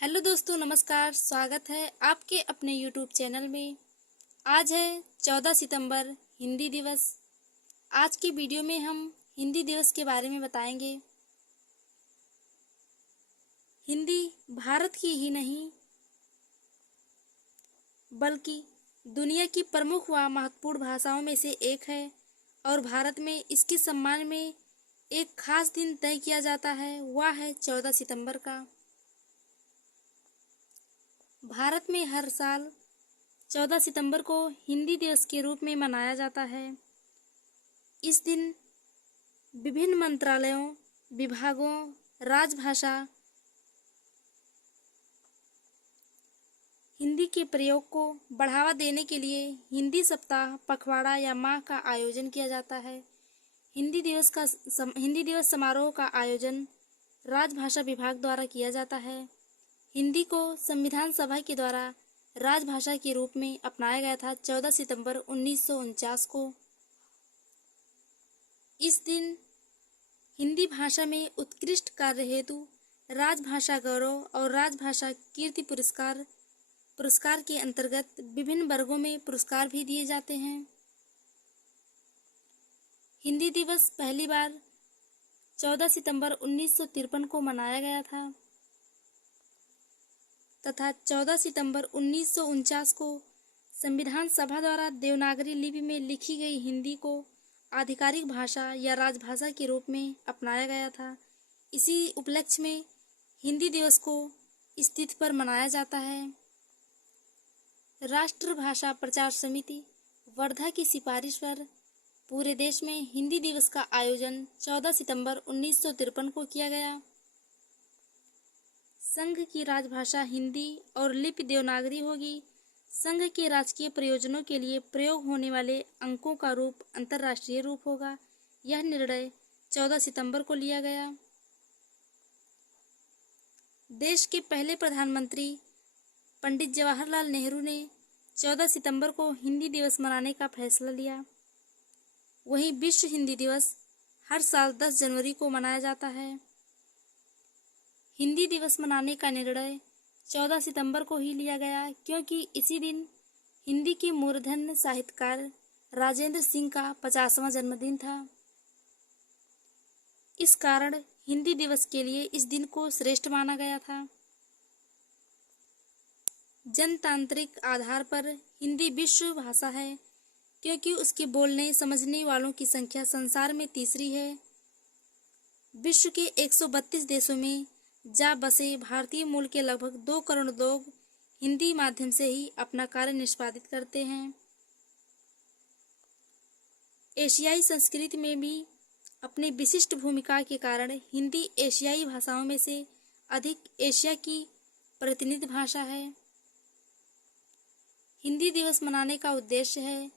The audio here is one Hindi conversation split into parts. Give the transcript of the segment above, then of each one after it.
हेलो दोस्तों, नमस्कार। स्वागत है आपके अपने यूट्यूब चैनल में। आज है 14 सितंबर, हिंदी दिवस। आज की वीडियो में हम हिंदी दिवस के बारे में बताएंगे। हिंदी भारत की ही नहीं बल्कि दुनिया की प्रमुख व महत्वपूर्ण भाषाओं में से एक है और भारत में इसके सम्मान में एक खास दिन तय किया जाता है, वह है 14 सितंबर का। भारत में हर साल 14 सितंबर को हिंदी दिवस के रूप में मनाया जाता है। इस दिन विभिन्न मंत्रालयों, विभागों, राजभाषा हिंदी के प्रयोग को बढ़ावा देने के लिए हिंदी सप्ताह, पखवाड़ा या माह का आयोजन किया जाता है। हिंदी दिवस समारोह का आयोजन राजभाषा विभाग द्वारा किया जाता है। हिंदी को संविधान सभा के द्वारा राजभाषा के रूप में अपनाया गया था 14 सितंबर 1949 को। इस दिन हिंदी भाषा में उत्कृष्ट कार्य हेतु राजभाषा गौरव और राजभाषा कीर्ति पुरस्कार के अंतर्गत विभिन्न वर्गों में पुरस्कार भी दिए जाते हैं। हिंदी दिवस पहली बार 14 सितंबर 1953 को मनाया गया था तथा 14 सितंबर 1949 को संविधान सभा द्वारा देवनागरी लिपि में लिखी गई हिंदी को आधिकारिक भाषा या राजभाषा के रूप में अपनाया गया था। इसी उपलक्ष्य में हिंदी दिवस को इस तिथि पर मनाया जाता है। राष्ट्रभाषा प्रचार समिति वर्धा की सिफारिश पर पूरे देश में हिंदी दिवस का आयोजन 14 सितंबर 1953 को किया गया। संघ की राजभाषा हिंदी और लिपि देवनागरी होगी। संघ के राजकीय प्रयोजनों के लिए प्रयोग होने वाले अंकों का रूप अंतर्राष्ट्रीय रूप होगा। यह निर्णय 14 सितंबर को लिया गया। देश के पहले प्रधानमंत्री पंडित जवाहरलाल नेहरू ने 14 सितंबर को हिंदी दिवस मनाने का फैसला लिया। वहीं विश्व हिंदी दिवस हर साल 10 जनवरी को मनाया जाता है। हिंदी दिवस मनाने का निर्णय 14 सितंबर को ही लिया गया क्योंकि इसी दिन हिंदी के मूर्धन्य साहित्यकार राजेंद्र सिंह का 50वां जन्मदिन था। इस कारण हिंदी दिवस के लिए इस दिन को श्रेष्ठ माना गया था। जनतांत्रिक आधार पर हिंदी विश्व भाषा है क्योंकि उसके बोलने समझने वालों की संख्या संसार में तीसरी है। विश्व के 132 देशों में जा बसे भारतीय मूल के लगभग 2 करोड़ लोग हिंदी माध्यम से ही अपना कार्य निष्पादित करते हैं। एशियाई संस्कृति में भी अपनी विशिष्ट भूमिका के कारण हिंदी एशियाई भाषाओं में से अधिक एशिया की प्रतिनिधि भाषा है। हिंदी दिवस मनाने का उद्देश्य है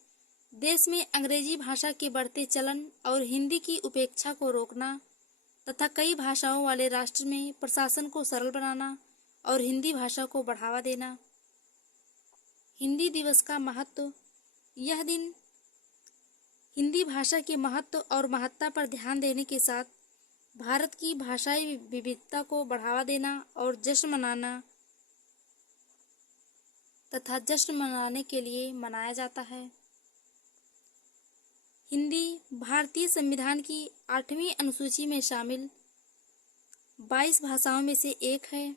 देश में अंग्रेजी भाषा के बढ़ते चलन और हिंदी की उपेक्षा को रोकना तथा कई भाषाओं वाले राष्ट्र में प्रशासन को सरल बनाना और हिंदी भाषा को बढ़ावा देना। हिंदी दिवस का महत्व। यह दिन हिंदी भाषा के महत्व और महत्ता पर ध्यान देने के साथ भारत की भाषाई विविधता को बढ़ावा देना और जश्न मनाने के लिए मनाया जाता है। हिंदी भारतीय संविधान की 8वीं अनुसूची में शामिल 22 भाषाओं में से एक है।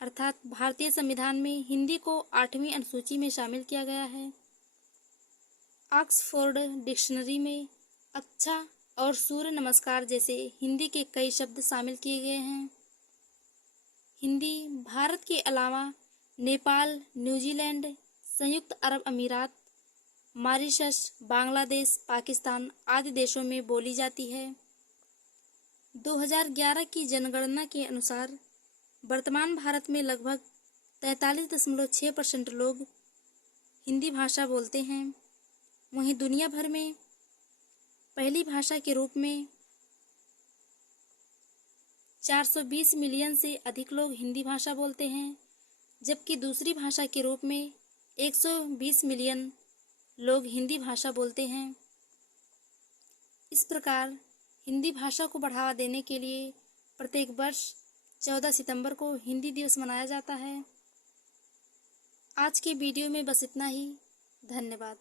अर्थात भारतीय संविधान में हिंदी को 8वीं अनुसूची में शामिल किया गया है। ऑक्सफोर्ड डिक्शनरी में अच्छा और सूर्य नमस्कार जैसे हिंदी के कई शब्द शामिल किए गए हैं। हिंदी भारत के अलावा नेपाल, न्यूजीलैंड, संयुक्त अरब अमीरात, मॉरिशस, बांग्लादेश, पाकिस्तान आदि देशों में बोली जाती है। 2011 की जनगणना के अनुसार वर्तमान भारत में लगभग 43.6% लोग हिंदी भाषा बोलते हैं। वहीं दुनिया भर में पहली भाषा के रूप में 420 मिलियन से अधिक लोग हिंदी भाषा बोलते हैं, जबकि दूसरी भाषा के रूप में 120 मिलियन लोग हिंदी भाषा बोलते हैं। इस प्रकार हिंदी भाषा को बढ़ावा देने के लिए प्रत्येक वर्ष 14 सितंबर को हिंदी दिवस मनाया जाता है। आज के वीडियो में बस इतना ही। धन्यवाद।